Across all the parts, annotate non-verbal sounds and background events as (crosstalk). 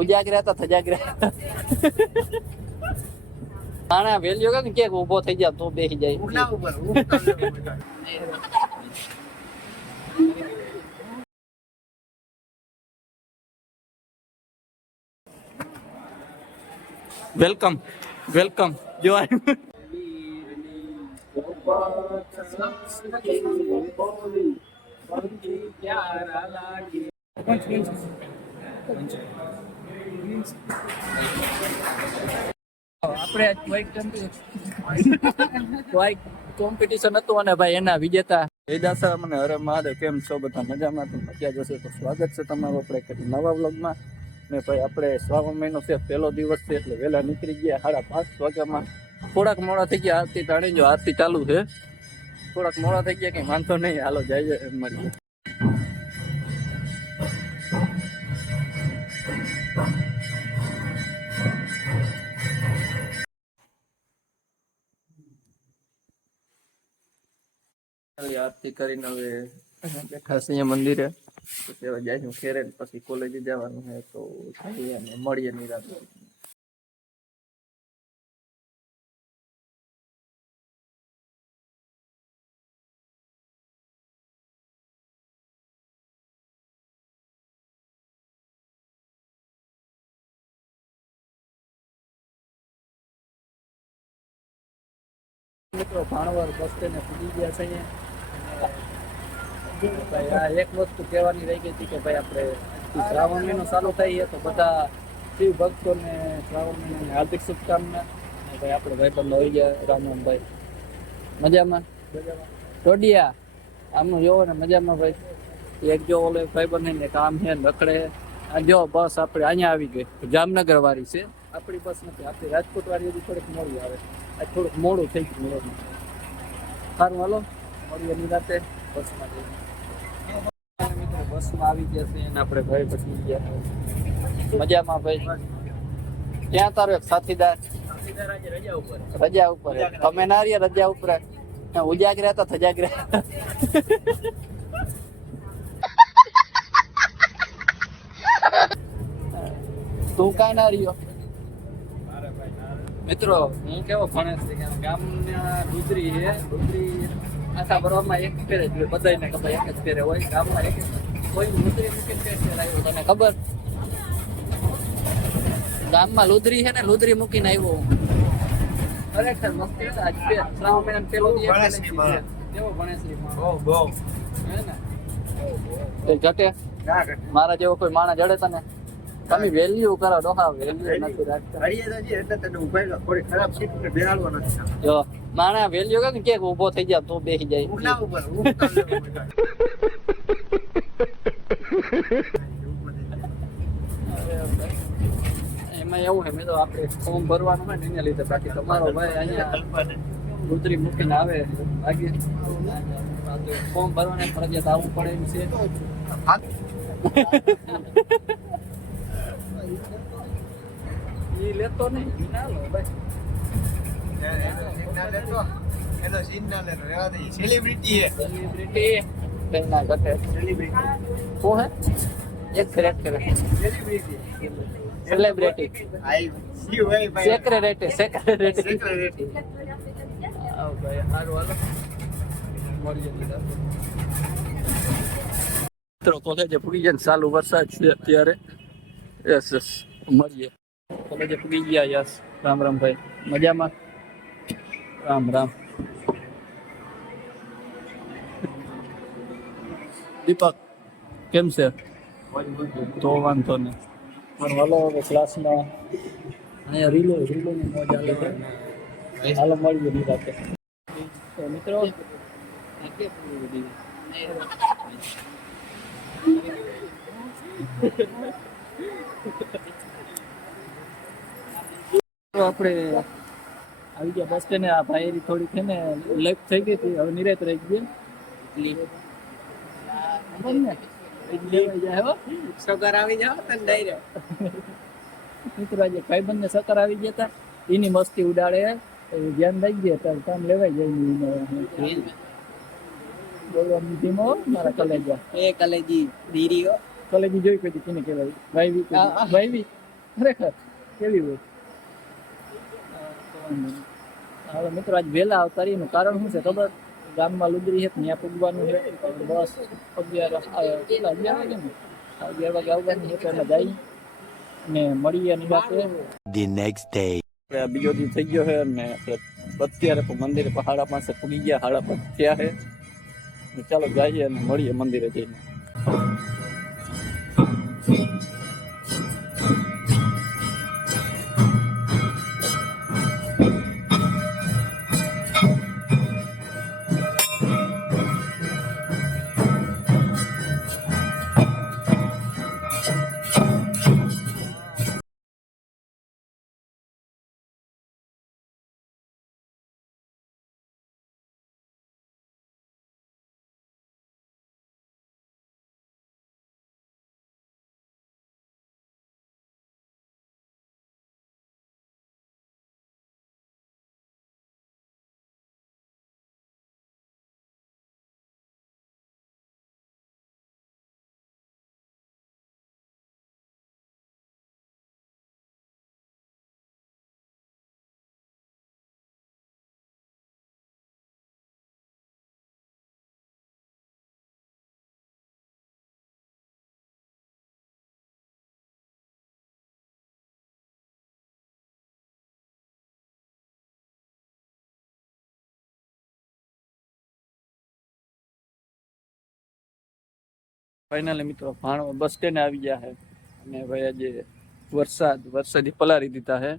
ઉજાગરા હતા થજાગરા આના વેલ્યુ કે કે ઊભો થઈ જા તો બેસી જાય. ઉના ઉપર વેલકમ વેલકમ. જો આપણે વાઈક કોમ્પિટિશન હતું અને ભાઈ એના વિજેતા. વેદાસા મને હરે મહાદેવ કેમ છો? બધા મજામાં? તો મજા જશે તો સ્વાગત છે તમારું આપણે કંઈક નવા વ્લોગમાં. ને ભાઈ, આપણે શ્રાવણ મહિનો છે, પહેલો દિવસ છે, એટલે વહેલા નીકળી ગયા સાડા પાંચ વાગ્યામાં. થોડાક મોડા થઈ ગયા, આરતી ટાણી, જો આરતી ચાલુ છે. થોડાક મોડા થઈ ગયા, કંઈ વાંધો નહીં, હાલો જાય મળીએ. આરતી કરીને હવે બેઠા છે અહીંયા મંદિરે. પછી હવે જાય ખેરે ને પછી કોલેજે જવાનું છે તો જઈએ અને મળીએ નિરાતે. મિત્રો ભાણવર બસ સ્ટેન્ડે પૂજી ગયા છે અહીંયા. અને ભાઈ આ એક વસ્તુ કહેવાની રહી ગઈ હતી કે ભાઈ આપણે આજથી શ્રાવણ મહિનો ચાલુ થાય છે તો બધા શિવ ભક્તોને શ્રાવણ મહિનાની હાર્દિક શુભકામના. અને ભાઈ આપણે ભાઈ બંધ આવી ગયા રામરામભાઈ મજામાં? ટોડિયા આમનું જોવો ને મજામાં ભાઈ? એક જો ઓલો ભાઈ બંધ ને કામ છે ને રખડે. આ જો બસ આપણે અહીંયા આવી ગઈ. જામનગર વાળી છે. આપણી બસ નથી, આપણી રાજકોટ વાળી હજી થોડીક મોડી આવે. આ થોડુંક મોડું થઈ ગયું. એમ. સારું, હાલો. મજામાં ભાઈ? ક્યાં તારો એક રજા ઉપર. તમે ના રજા ઉપર? ઉજાગરા હતા થજાગરા. તું કાંઈ ના રહ્યો? મિત્રો, હું કેવો ભણે કે ગામના રુદ્રી છે. રુદ્રી આખા બરોબરમાં એક ફેરે જ હોય બધાયને ખબર એક જ ફેરે હોય ગામમાં એક કોઈ રુદ્રી મૂકીને ફેર આવ્યો તને ખબર? ગામમાં લુદરી છે ને લુદરી મૂકીને આવ્યો હું. ખરેખર મસ્તી આજ બે શ્રાવણ મહિના પેલો દી એક ભણેશની પેલે માં. કેવો ભણેશની માં. બહુ બહુ. હે ને? એ ઘટે મારા જેવો કોઈ માણસ જડે તને? તમે વેલ્યુ કરો ડોહા વેલ્યુ નથી રાખતા. હરીએ તો એટલે તને ઊભા થોડી ખરાબ સીટ બેહાડવો નથી. જો. માણા વેલ્યુ કે કે ઊભો થઈ જા તો બેસી જાય ઉલા ઉપર. એમાં એવું છે મેં તો આપણે ફોર્મ ભરવાનું હોય ને એના લીધે બાકી તમારો ભાઈ અહીંયા ગુજરી મૂકીને આવે બાકી ફોર્મ ભરવાને ફરજિયાત આવવું પડે એમ છે એ લેતો નહીં ના લો ભાઈ. એનો સિગ્નલ. રહેવા દે. સેલિબ્રિટી હે. સેલિબ્રિટી ના ઘટે સેલિબ્રિટી. કોણ હે એક કરેક્ટ કરે સેલિબ્રિટી. આઈ સેક્રેટરી Secretary. આવ ભાઈ હારું હાલો મળીએ નીકળ. મિત્રો કોલેજે પૂગી જાય ચાલુ વરસાદ છે અત્યારે યસ યસ મળીએ કોલેજે પૂગી ગયા યસ રામ રામ ભાઈ મજામાં રામ રામ. દીપક કેમ છે? તો વાંધો નહીં. પણ હાલો હવે ક્લાસમાં અહીંયા રીલો રીલોની મોજ હાલે છે. હાલો મળીએ મિત્રો આ કે? તો આપણે આવી ગયા બસ સ્ટેન્ડ આ ભાઈ થોડી છે ને લેફ્ટ થઈ ગઈ હતી. હવે નિરાત રહી ગઈ સગર આવી જાઓ તને ડાયરેક્ટ. મિત્રો આજે ભાઈબંધ ને સકર આવી ગયા હતા. એની મસ્તી ઉડાડે. ધ્યાન રાખી ગયા તાર કામ લેવાઈ જાય બોલવાનું ધીમો મારા કલેજા. એ કલેજી ધીરી કલેજી જોઈ દી કેને કહેવાય. આ, આ. ખરેખર? કેવી હોય. હવે મિત્રો આજ વહેલા અવતારી એનું કારણ શું છે ખબર? ગામમાં લુગરી છે ત્યાં પૂગવાનું છે. બસ અગિયાર કેટલા અગિયાર વાગે ને? અગિયાર વાગે આવવાની છે તો અમે જઈ ને મળીએ એની the ધી નેક્સ્ટ ડે બીજો દિવસ થઈ ગયો છે અને અત્યારે પણ મંદિરે પહાડા પાસે પૂગી ગયા હાડા પર થયા છે. ચાલો જઈએ અને મળીએ મંદિરે જઈને. ફાઇનલી મિત્રો, ભાણો બસ સ્ટેન્ડ આવી ગયા છે. અને ભાઈ આજે વરસાદ વરસાદી પલારી દીધા છે.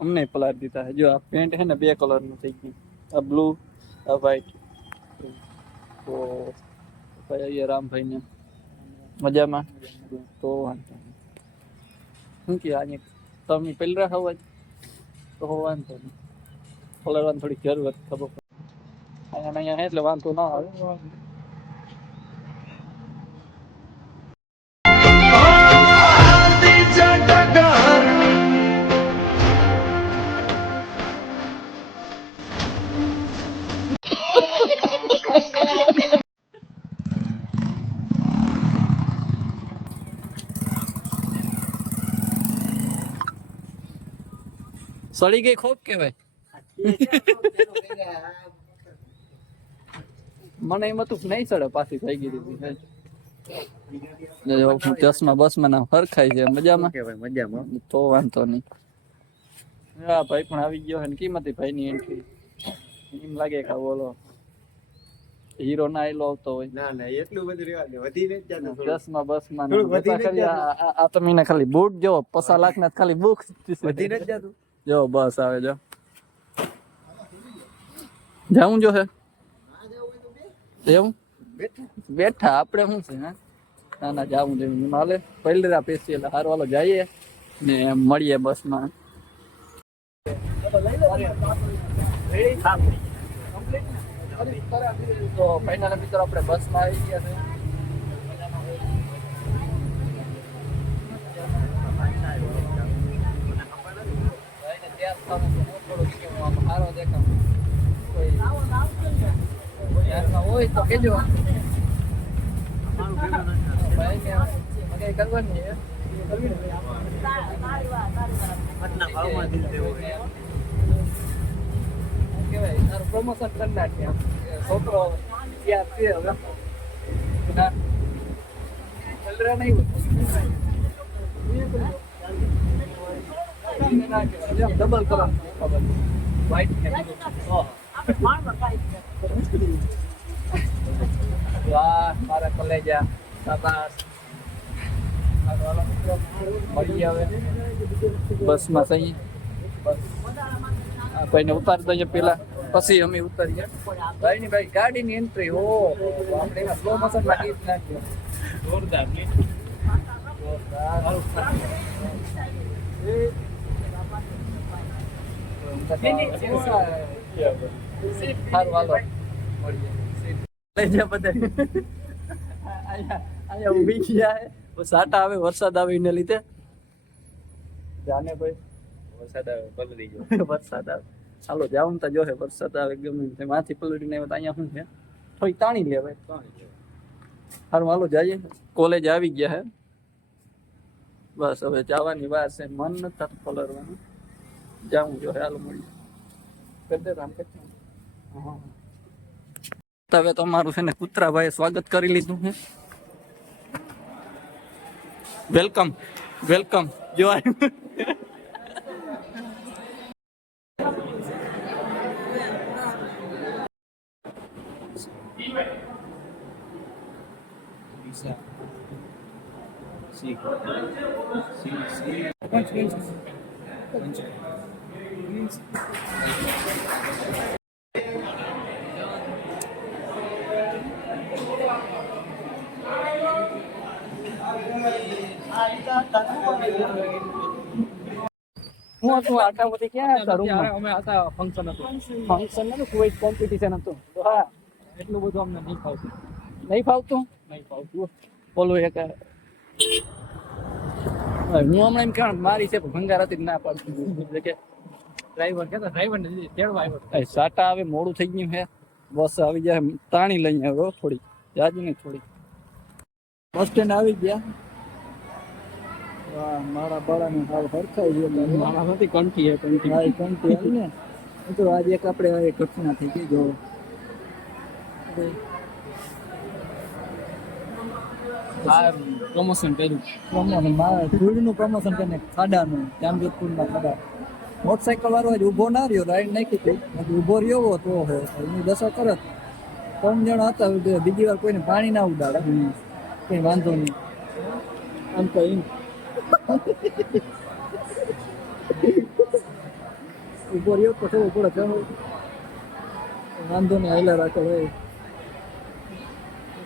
અમને પલારી દીધા છે. જો આ પેન્ટ છે ને, બે કલરનું થઈ ગયું. આ બ્લુ આ વ્હાઈટ તો ભાઈ અહીંયા રામભાઈને મજામાં. તો વાંધો. શું કે અહીંયા તમે પહેલા હવા તો વાંધો નહીં. પલરવાની થોડી જરૂરત ખબર અહીંયા અહીંયા એટલે વાંધો ના આવે. સડી ગઈ ખોપ કહેવાય. મને એમ હતું નહીં સડે પાછી થઈ ગઈ હતી. ને ચશ્મા બસમાં ના હરખાય છે મજામાં? મજામાં? તો વાંધો નહીં. હા ભાઈ પણ આવી ગયો છે ને ભાઈ ભાઈની એન્ટ્રી એમ લાગે કે બોલો હીરો ના આયલો આવતો હોય. ના ના એટલું બધું રેવા દે. વધી જતું ચશ્મા બસમાં ને આ તમે ખાલી બૂટ જો પસા લાખ ના ખાલી બુક વધી નથી જતું. જો બસ આવે જો. જાવું જો હે. એવું બેઠા આપણે શું છે હા? ના ના જાવું જોઈએ હાલે પહેલા પેસી એટલે હાર વાલો જઈએ ને મળીએ બસમાં. તો ફાઈનલ મિત્રો આપણે બસમાં આવી ગયા છે ભાઈને ત્યાં થવાનું છે. હું થોડુંક કે હું આમ હારો દેખાઉં. કોઈ ધ્યાનમાં હોય તો કહેજો ભાઈને મગાઈ કરવાની છે. કરવી ને? આજના ભાવમાં દિલ દેવો હોય. શું કહેવાય? તારું promotion કરી નાખીએ છોકરો ત્યાં છે હવે. કલરા નહીં ડબલ ના કહેવાય. જેમ double કરવાનું. ખબર. White ને blue. વાહ મારા કલેજા શાબાશ મળીએ હવે બસમાં સહી બસ આ ભાઈને ઉતારી દઈએ પેલા પછી અમે ઉતારીએ ભાઈ ની ભાઈ ગાડીની એન્ટ્રી હો આપણે એના સ્લો મોશનમાં ગીત નાખ્યો જોરદાર સારું હાલો મળીએ લઈ જા બધા. અહીંયા (laughs) અહીંયા ઊભી ગયા સાટા આવે વરસાદ આવે એને લીધે. જાને ભાઈ વરસાદ આવે પલળી ગયો. (laughs) વરસાદ આવે. ચાલો જાઉં તો જોહે વરસાદ આવે ગમે તે માથી પલળીને આવે અહીંયા શું છે? થોડી તાણી લેવાય હારું હાલો જઈએ. કોલેજ આવી ગયા હે. બસ હવે જવાની વાર છે. મન નથી થતું પલરવાનું જાવું જો હાલો મળીએ. કરી દે રામ. હા. હવે તમારું છે ને કૂતરાભાઈએ સ્વાગત કરી લીધું છે વેલકમ વેલકમ જો આવ્યું. હું હતું આટલા બધી ક્યાં હતા રૂમમાં અમે હતા ફંક્શન હતું. ફંક્શન નતું કોઈ કોમ્પિટિશન હતું. તો હા. એટલું બધું અમને નહીં ફાવતું. નહીં ફાવતું? નહીં ફાવતું. ઓલું એક હું હમણાં એમ કારણ મારી છે ભંગાર હતી ના પાડતી. એટલે કે ડ્રાઈવર કહેતા ડ્રાઈવર ને તેડવા આવ્યો સાટા આવે મોડું થઈ ગયું હે બસ આવી જાય તાણી લઈ આવ્યો થોડી જાજી નહીં થોડી બસ સ્ટેન્ડ આવી ગયા. વાહ મારા બાળાની હાલ હરખાઈ ગયો મારા નથી કંઠી હે કંઠી. હા કંઠી આવી ને. મિત્રો આજે એક આપણે ઘટના થઈ ગઈ જો. પ્રમોશન કર્યું. પ્રમોશન મારા ધૂળનું પ્રમોશન કરીને ખાડાનું જામજોધપુરના ખાડા. મોટરસાઇકલ વાળો જ ઊભો ના રહ્યો રાઈડ નાખી હતી. ઊભો રહ્યો તો હો એની દશા કરત. ત્રણ જણા હતા બીજી વાર કોઈને પાણી ના ઉડાડે. કઈ વાંધો નહીં. આમ તો એમ. ઊભો રહ્યો તો થોડો થોડો ચલો. વાંધો નહીં હાલ્યા રાખો ભાઈ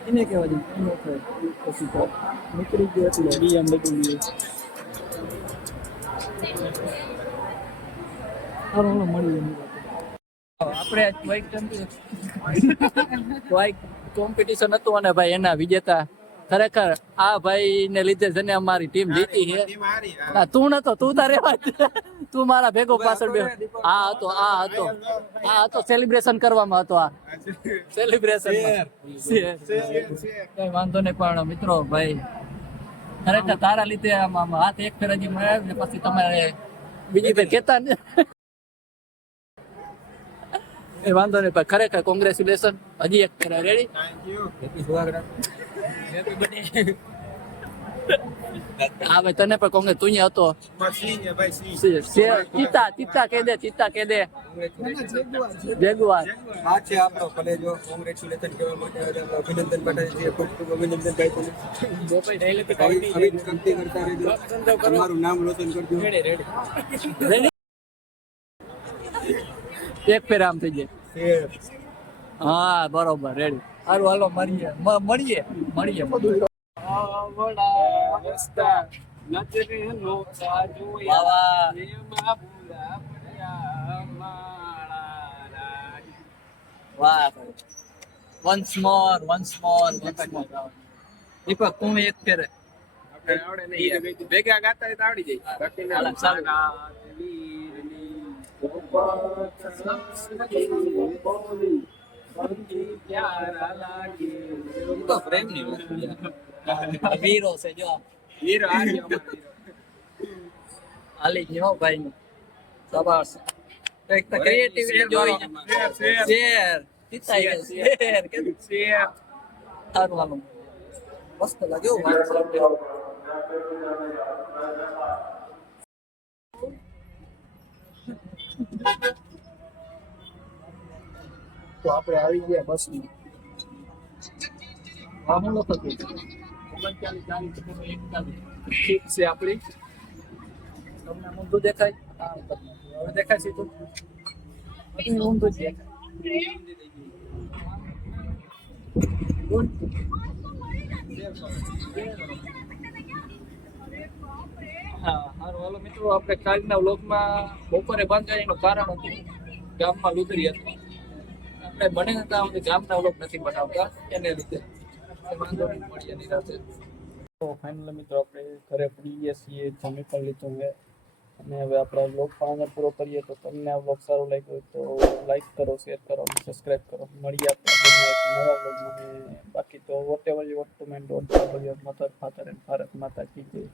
એને કહેવા દે એનો થાય પછી તો નીકળી ગયો એટલે. BMW હાલો હાલો મળી આપણે બાઇક કોમ્પિટિશન (laughs) હતું અને ભાઈ એના વિજેતા ખરેખર આ ભાઈ ને લીધે છે ને અમારી ટીમ જીતી છે. તું નતો તું તારે તું મારા ભેગો પાછળ બે આ હતો આ હતો. આ હતો સેલિબ્રેશન કરવામાં હતો આ. સેલિબ્રેશન. કઈ વાંધો નહીં પણ મિત્રો ભાઈ ખરેખર તારા લીધે આમ હાથ એક ફેરાજી મળ્યા ને પછી તમારે બીજી ફેર કેતા ને એ વાંધો નહીં પણ ખરેખર કોંગ્રેચ્યુલેશન હજી એક કરે રેડી હા ભાઈ તને પણ કોંગ્રેસ તું હતો. ચિત્તા ચિત્તા કહી દે ચિત્તા કહી દે જેગુઆર આ છે આપણો કલેજો કોંગ્રેચ્યુલેશન કહેવા માટે અભિનંદન પાઠવીએ ખૂબ ખૂબ અભિનંદન ભાઈ તમને કંપની કરતા રહેજો. તમારું નામ રોશન કરજો. રેડી એક ફેર આમ થઈ જાય. હા બરોબર રેડી સારું હાલો મળીએ. મળીએ મળીએ. Once more once more once more Deepak તું એક ફેરે. આવડે ભેગા ગાતા હોય તો આવડી જાય. તો પ્રેમની વસ્તુ છે. વીરો છે જો વીરો આવ્યો અમારો વીરો. હાલી ગયો ભાઈ નું સબાસ એક તો ક્રિએટિવિટી જોઈ શેર, શેર. શેર ચિત્તાઈ ગયો શેર કે શેર. સારું હાલો મસ્ત લાગ્યો વાત તો આપણે આવી ગયા બસમાં હા હું લખો છું ઓગણચાલીસ, ચાલીસ એકતાલીસ. ઠીક છે આપણી. તમને ઊંધું દેખાય? હા હવે દેખાય છે તો? ઊંધું જ દેખાય. ગુડ હાલો મિત્રો, આપણે કાલના વ્લોગમાં બપોરે બંધ એનું કારણ હતું, ગામમાં લુગરી હતી. આપણે બને હતા ત્યાં ગામના વ્લોગ નથી બનાવતા, એને લીધે. વાંધો નહીં, મળીએ નિરાતે તો ફાઇનલ મિત્રો, આપણે ઘરે પડી ગયા છીએ, જમી પણ લીધું છે. અને હવે આપણે વ્લોગ પણ આગળ પૂરો કરીએ, તો તમને આ વ્લોગ સારો લાગ્યો તો લાઈક કરો શેર કરો સબસ્ક્રાઈબ કરો. મળીએ આપણે નવા બ્લોગમાં બાકી તો whatever you want to man don't for your mother father and Bharat Mata key